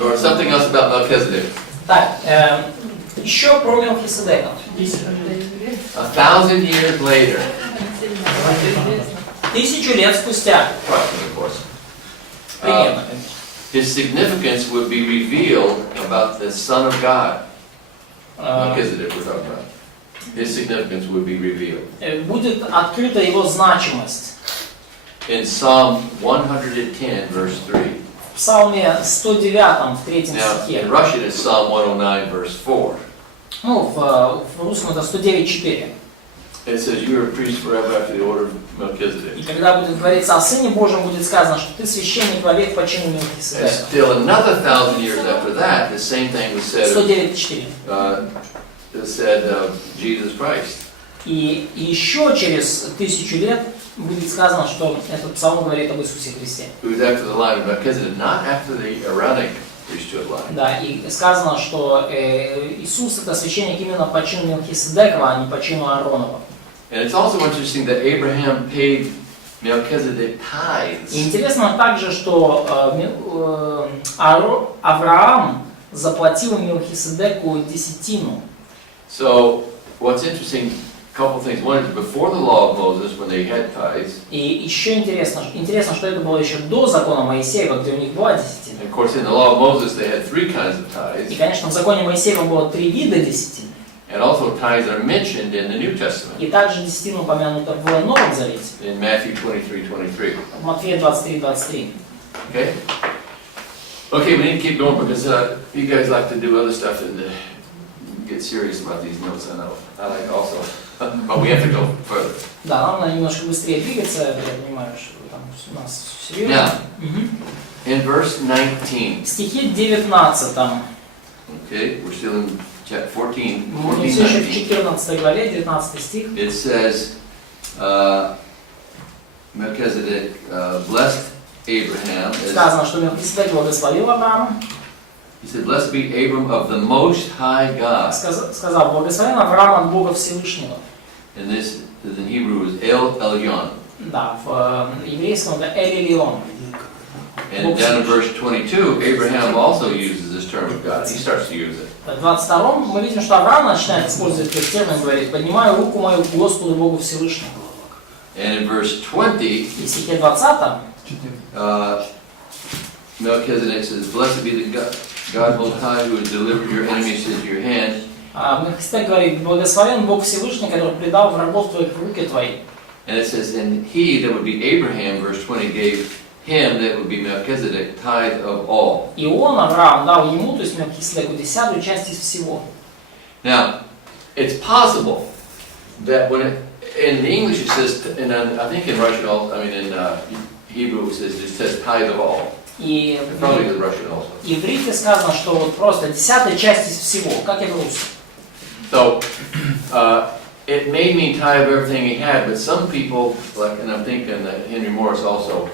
Or something else about Melchizedek. Так, еще про Мелхиседека. 1,000 years later. 1000 лет спустя. Of course. Примерно. His significance would be revealed about the Son of God. Melchizedek we're talking about. His significance would be revealed. Будет открыта его значимость. In Psalm 110, verse 3. В Псалме 109, в 3 Now, стихе. in Russian it's Psalm 109, verse 4. Ну, в русском это 109:4. It says, "You are a priest forever after the order of Melchizedek." И когда будет говориться о Сыне Божьем, будет сказано, что ты священник вовек по чину And Мелхиседека. still another 1,000 years after that, the same thing was said. 109:4. Said of Jesus Christ. И еще через 1000 лет будет сказано, что этот псалом говорит об Иисусе Христе. Who was after the line of Melchizedek, not after the Aaronic priesthood line. Да, и сказано, что Иисус это священник именно по чину Мелхиседекова, а не по чину Ааронова. And it's also interesting that Abraham paid Melchizedek tithes. И интересно также, что Авраам заплатил Мелхиседеку десятину. So what's interesting, a couple things. One is before the law of Moses, when they had tithes. И еще интересно, что это было еще до закона Моисеева, где у них была десятина. And of course, in the law of Moses, they had 3 kinds of И, tithes. конечно, в законе Моисеева было 3 вида десятин. And also tithes are mentioned in the New Testament. И также десятина упомянута в Новом Завете. In Matthew 23:23. В Матфея 23:23. Okay? Okay, we need to keep going because you guys like to do other stuff and get serious about these notes. I know. I like also. But we have to go further. Да, нам надо немножко быстрее двигаться, я понимаю, что там у нас серьезно. In verse 19. В стихе 19. Okay, we're still in chapter 14. Мы все еще в 14 главе, 19 стих. It says, Melchizedek blessed Abraham. Сказано, что Мелхиседек благословил Авраама. He said, "Blessed be Abram of the Most High God." Сказал, благословен Авраам от Бога Всевышнего. And this in Hebrew is El Elyon. Да, в еврейском это Эль-Элион. And down in verse 22, Abraham also uses this term of God. He starts to use it. В 22-м мы видим, что Авраам начинает использовать этот термин, говорит, поднимаю руку мою к Господу Богу Всевышнему. And in verse 20, И в стихе 20 Melchizedek says, "Blessed be the God Most High, who has delivered your enemies into your hand." Мелхиседек говорит, благословен Бог Всевышний, который предал врагов твоих в руки твои. And it says, "And he," that would be Abraham, verse 20, gave him, that would be Melchizedek, tithe of all. И он, Авраам, дал ему, то есть Мелхиседеку, 10-ю часть из всего. Now, it's possible that when in the English it says, and I think in Russian also, I mean in Hebrew it says tithe of all. И Probably in Russian also. в иврите сказано, что вот просто 10-я часть из всего, как и в русском. So, it may mean tithe of everything he had, but some people, like, and I'm thinking that Henry Morris also,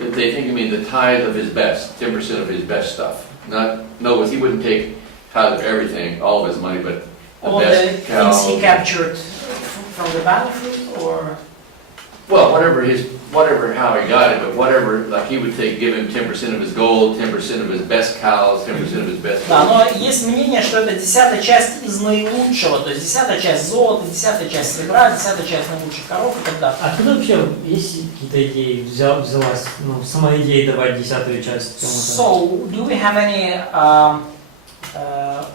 they think it means the tithe of his best, 10% of his best stuff. No, he wouldn't take tithe of everything, all of his money, but the All the best cow. things he captured from the battlefield, or Well, how he got it, but whatever, like he would give him 10% of his gold, 10% of his best cows, 10% of his best. Да, но есть мнение, что это 10-я часть из наилучшего, то есть 10-я часть золота, 10-я часть серебра, 10-я часть наилучших коров и так далее. Откуда вообще есть какие-то идеи взялась, сама идея давать 10-ю часть кому-то? So, do we have any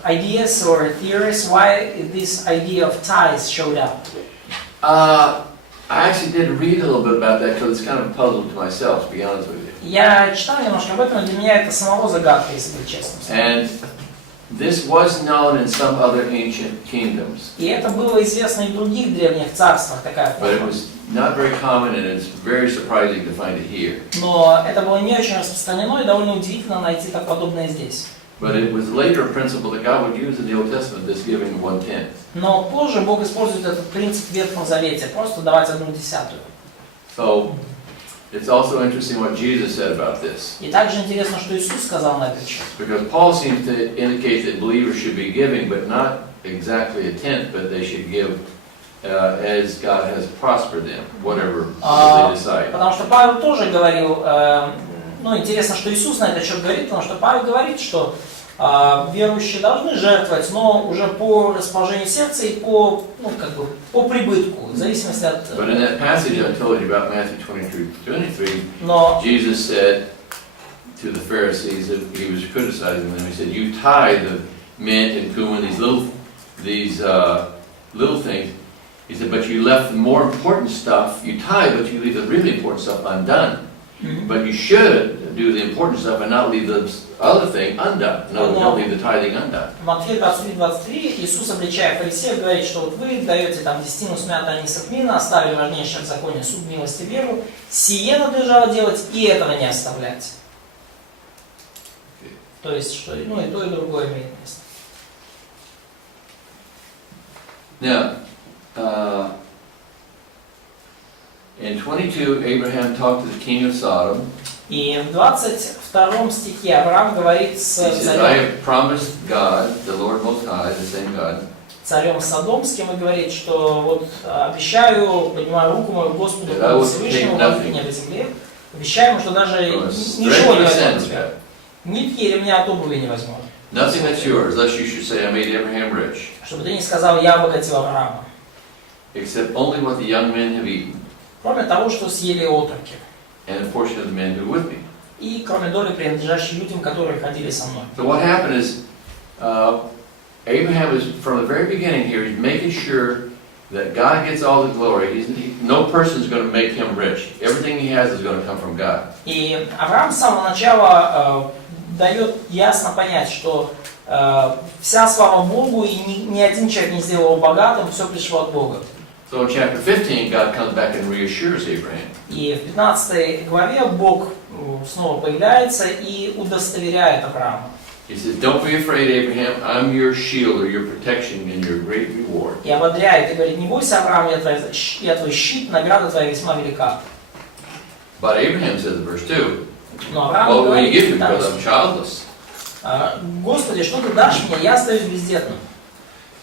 ideas or theories why this idea of tithes showed up? I actually did read a little bit about that because it's kind of a puzzle to myself, to be honest with you. Я читал немножко об этом, но для меня это самого загадка, если быть честным. And this was known in some other ancient kingdoms. И это было известно и в других древних царствах, такая But it форма. was not very common, and it's very surprising to find it here. Но это было не очень распространено и довольно удивительно найти так подобное здесь. But it was later a principle that God would use in the Old Testament, this giving of 1/10. Но позже Бог использует этот принцип в Ветхом Завете, просто давать 1/10. So it's also interesting what Jesus said about this. И также интересно, что Иисус сказал на этот счет. Because Paul seems to indicate that believers should be giving, but not exactly a tenth, but they should give as God has prospered them, whatever they decide. Потому что Павел тоже говорил, ну, интересно, что Иисус на этот счет говорит, потому что Павел говорит, что верующие должны жертвовать, но уже по расположению сердца и по, ну, как бы, по прибытку, в зависимости от... But in that passage I told you about Matthew 23, Но Jesus said to the Pharisees that he was criticizing them, he said, you tithe the mint and cumin, these little things. He said, but you left the more important stuff, you tithe, but you leave the really important stuff undone. But you should do the important stuff and not leave the other thing undone. No, don't leave the tithing undone. В Матфея 23 Иисус, обличая фарисеев, говорит, что вот вы даете там десятину с мята, а не с мина, оставили важнейшее в законе суд, милость и веру, сие надлежало делать, и этого не оставлять. То есть, что ну, и то, и другое имеет место. Now, in 22, Abraham talked to the king of Sodom. И в 22 стихе Авраам говорит с He says, I have promised God, the Lord Most High, the same God. Царем Содомским и говорит, что вот обещаю, поднимаю руку мою Господу Всевышнему, возлюблению на земле, обещаю ему, что даже ничего не возьму. Нитки и ремня от обуви не возьму. Nothing that's yours, lest you should say, I made Abraham rich. Чтобы ты не сказал, я обогатил Авраама. Except only what the young men have eaten. Кроме того, что съели отроки. And a portion of the men who were with me. И кроме доли, принадлежащей людям, которые ходили со мной. So what happened is, Abraham is, from the very beginning here, he's making sure that God gets all the glory. No person is going to make him rich. Everything he has is going to come from God. И Авраам с самого начала дает ясно понять, что вся слава Богу, и ни один человек не сделал его богатым, все пришло от Бога. So in chapter 15, God comes back and reassures Abraham. И в 15 главе Бог снова появляется и удостоверяет Авраама. He says, don't be afraid, Abraham. I'm your shield or your protection and your great reward. И ободряет и говорит, не бойся, Авраам, я твой щит, награда твоя весьма велика. But Abraham says in verse 2, Но Авраам what will you give говорит, me because I'm childless? Господи, что ты дашь мне? Я остаюсь бездетным.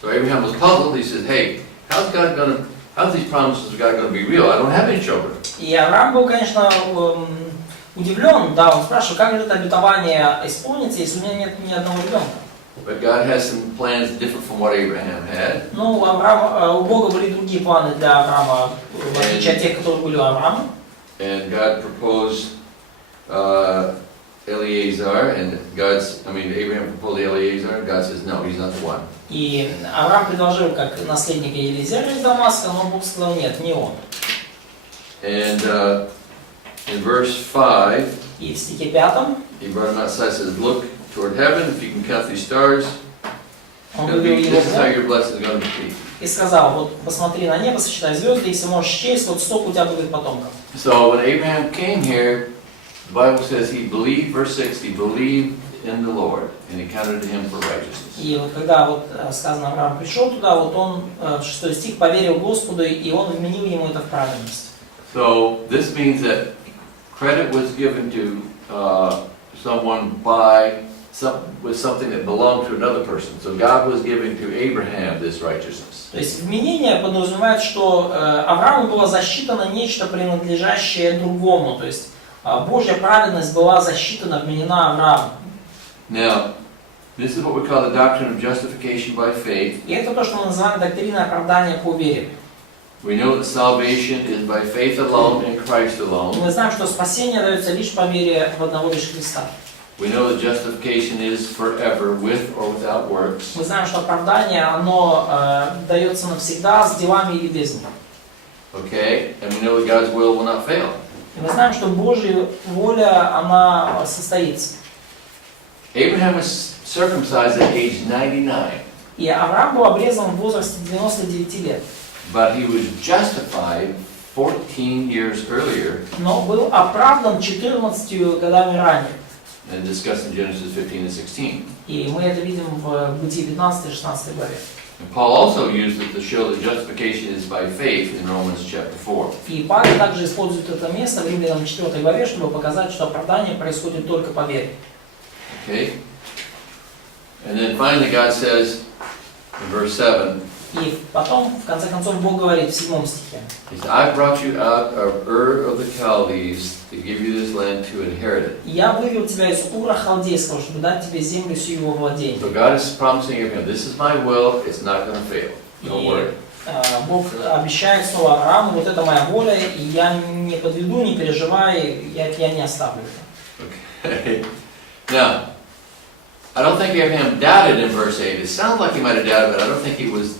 So Abraham was puzzled. He says, hey, how's these promises of God going to be real? I don't have any children. И Авраам был, конечно, удивлен, да, он спрашивает, как же это обетование исполнится, если у меня нет ни одного ребенка. But God has some plans different from what Abraham had. Ну, у Бога были другие планы для Авраама, в отличие от тех, которые были у Авраама. And God proposed Eleazar, and Abraham proposed Eleazar, and God says, no, he's not the one. И Авраам предложил как наследника Елизера из Дамаска, но Бог сказал, нет, не он. And in verse 5, И в стихе 5 he brought him outside, says, look toward heaven, if you can count these stars, он вывел его this is how your blessing is going to be. и сказал, вот посмотри на небо, сосчитай звезды, если можешь счесть, вот столько у тебя будет потомков. So when Abraham came here, the Bible says he believed, verse 6, he believed in the Lord, and he counted to him for righteousness. И вот когда вот сказано, Авраам пришел туда, вот он, 6 стих, поверил Господу, и он вменил ему это в праведность. So this means that credit was given to someone with something that belonged to another person. So God was giving to Abraham this righteousness. То есть вменение подразумевает, что Аврааму было засчитано нечто, принадлежащее другому. То есть Божья праведность была засчитана, вменена Аврааму. Now, this is what we call the doctrine of justification by faith. И это то, что мы называем доктриной оправдания по вере. We know that salvation is by faith alone in Christ alone. Мы знаем, что спасение дается лишь по вере в одного лишь Христа. We know that justification is forever, with or without works. Мы знаем, что оправдание, оно дается навсегда, с делами или без них. Okay? And we know that God's will will not fail. И мы знаем, что Божья воля, она состоится. Abraham was circumcised at age 99. И Авраам был обрезан в возрасте 99 лет. But he was justified 14 years earlier. Но был оправдан 14 годами ранее. And discussed in Genesis 15 and 16. И мы это видим в Бытии 15 и 16 главе. And Paul also used it to show that justification is by faith in Romans chapter 4. И Павел также использует это место в Римлянам 4 главе, чтобы показать, что оправдание происходит только по вере. Okay? And then finally God says in verse 7, И потом, в конце концов, Бог говорит в 7 стихе. He said, I brought you out of Ur of the Chaldees to give you this land to inherit it. Я вывел тебя из Ура Халдейского, чтобы дать тебе землю всю его владения. So God is promising him, this is my will, it's not going to fail. Don't worry. Бог обещает снова Аврааму, вот это моя воля, и я не подведу, не переживай, я не оставлю это. Okay. Now, I don't think Abraham doubted in verse 8. It sounds like he might have doubted, but I think he was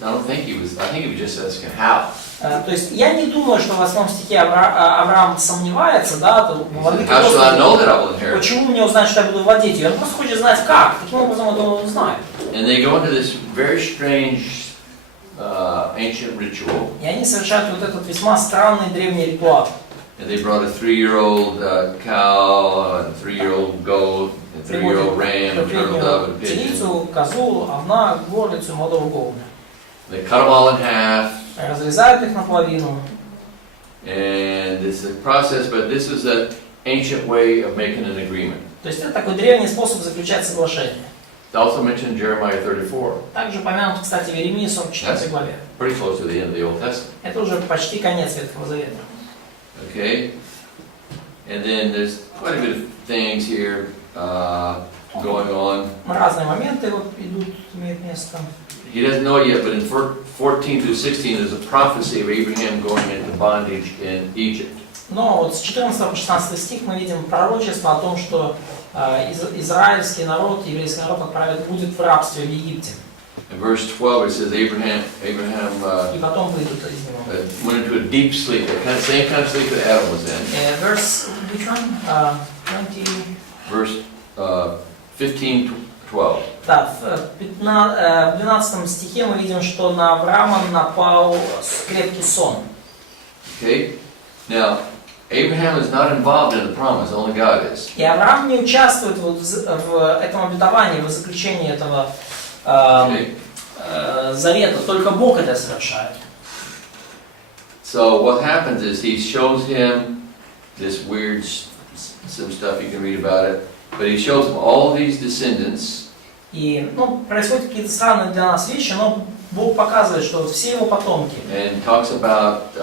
just asking how. То есть я не думаю, что в 8 стихе Авраам сомневается, да, How shall I know that I will inherit? почему мне узнать, что я буду владеть ее? Он просто хочет знать как, каким образом это он узнает. And they go into this very strange ancient ritual. И они совершают вот этот весьма странный древний ритуал. And they brought a 3-year-old cow, a 3-year-old goat, a 3-year-old ram, a turtle dove, and a pigeon. Птицу, козу, овна, горлицу, молодого голубя. They cut them all in half. Разрезают их наполовину. And it's a process, but this is an ancient way of making an agreement. То есть это такой древний способ заключать соглашение. It's also mentioned in Jeremiah 34. Также упомянут, кстати, в Иеремии 44 главе. Pretty close to the end of the Old Testament. Это уже почти конец Ветхого Завета. Okay? And then there's quite a bit of things here going on. Разные моменты вот идут, имеют место. He doesn't know it yet, but in 14 through 16 there's a prophecy of Abraham going into bondage in Egypt. Но вот с 14 по 16 стих мы видим пророчество о том, что израильский народ, еврейский народ будет в рабстве в Египте. In verse 12 it says Abraham И потом выйдут из него. went into a deep sleep, the same kind of sleep that Adam was in. Verse, which one? 20... Verse 15-12. Да, в 12 стихе мы видим, что на Авраама напал крепкий сон. Okay? Now, Abraham is not involved in the promise, only God is. И Авраам не участвует в этом обетовании, в заключении этого завета, только Бог это совершает. So what happens is he shows him this weird, some stuff you can read about it, but he shows him all these descendants. И происходят какие-то странные для нас вещи, но Бог показывает, что все его потомки. And talks about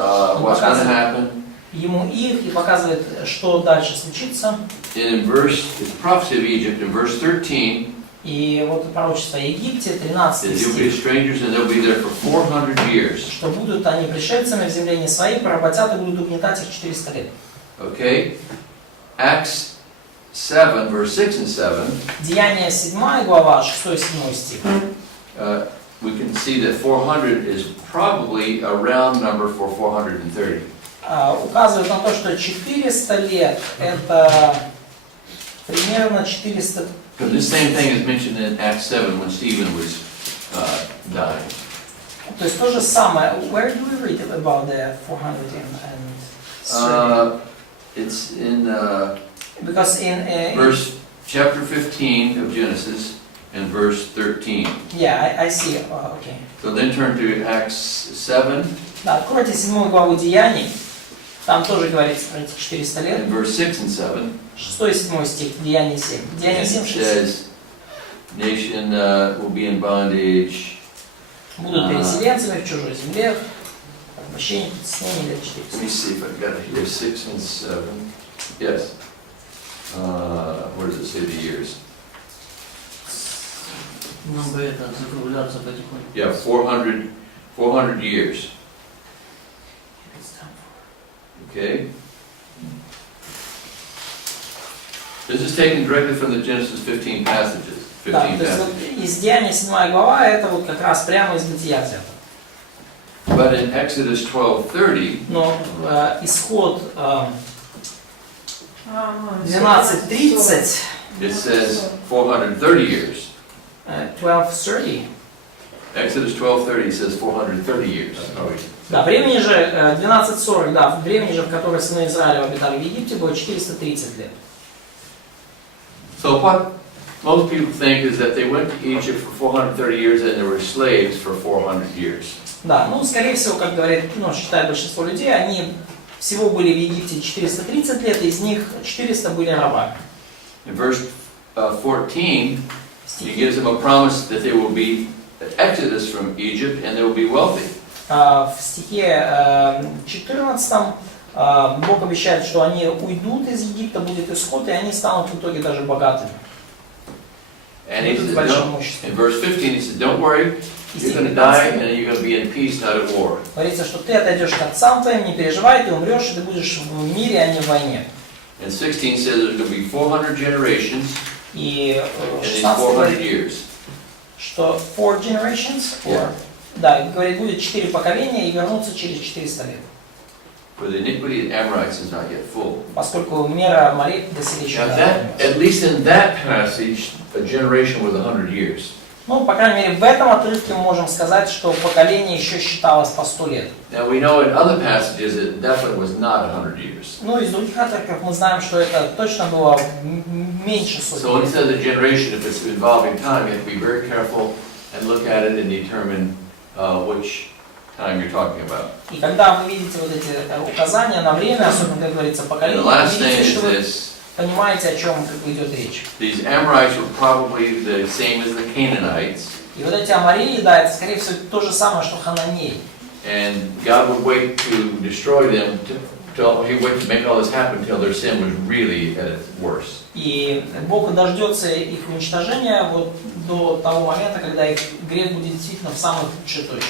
what's going to happen. Ему их и показывает, что дальше случится. And in verse, it's the prophecy of Egypt in verse 13. И вот пророчество о Египте, 13 стих, что будут они пришельцами в земле не своей, поработят и будут угнетать их 400 лет. Okay. Acts 7, verse 6 and 7. Деяния 7 глава, 6-7 стих. We can see that 400 is probably a round number for 430. Указывает на то, что 400 лет это примерно 400. Because this same thing is mentioned in Acts 7 when Stephen was dying. То есть то же самое. Where do we read about the 430? It's in Because in verse chapter 15 of Genesis and verse 13. Yeah, I see. Okay. So then turn to Acts 7. Да, откройте 7 главу Деяний. Там тоже говорится про эти 400 лет. In verse 6 and 7. 6 и 7 стих, Деяния 7. Деяния 7, 6. Says, nation will be in bondage. Будут переселенцами в чужой земле. Порабощение, притеснение лет 400. Let me see if I've got it here. 6 and 7. Yes. Where does it say the years? Нам бы это закругляться потихоньку. Yeah, 400 years. Okay. This is taken directly from the Genesis 15 passages. 15 Да, то есть вот из Деяния 7 глава это вот как раз прямо из Бытия взято. But in Exodus 12:30, но исход 12:30, it says 430 years. 12:30. Exodus 12:30 says 430 years. Да, времени же 12:40, да, времени же, в которое сыны Израиля обитали в Египте, было 430 лет. So what most people think is that they went to Egypt for 430 years and they were slaves for 400 years. Да, ну, скорее всего, как говорит, считает большинство людей, они всего были в Египте 430 лет, из них 400 были рабами. In verse 14, he gives them a promise that they will be exodus from Egypt and they will be wealthy. В стихе 14 Бог обещает, что они уйдут из Египта, будет исход, и они станут в итоге даже богатыми. And he says, in verse 15 he said, don't worry, you're going to die and you're going to be in peace, not at war. Говорится, что ты отойдешь к отцам твоим, не переживай, ты умрешь, и ты будешь в мире, а не в войне. And 16 says there's going to be 400 generations И in these 16 400 говорит, years. что 4 generations, Yeah. да, говорит, будет 4 поколения и вернутся через 400 лет. For the iniquity of the Amorites is not yet full. Поскольку мера Аморит доселе еще Now не that, вернется. at least in that passage, a generation was 100 years. Ну, по крайней мере, в этом отрывке мы можем сказать, что поколение еще считалось по 100 лет. Now we know in other passages it definitely was not 100 years. Ну, из других отрывков мы знаем, что это точно было меньше So сотни when it лет. says a generation, if it's involving time, you have to be very careful and look at it and determine which time you're talking about. И когда вы видите вот эти указания на время, особенно, как говорится, And поколение, the last thing видите, is что вы this. понимаете, о чем идет речь. These Amorites were probably the same as the Canaanites. И вот эти Амории, да, это, скорее всего, то же самое, что Хананеи. And God would wait to destroy them, He would wait to make all this happen until their sin was really at its worst. И Бог дождется их уничтожения вот до того момента, когда их грех будет действительно в самой худшей точке.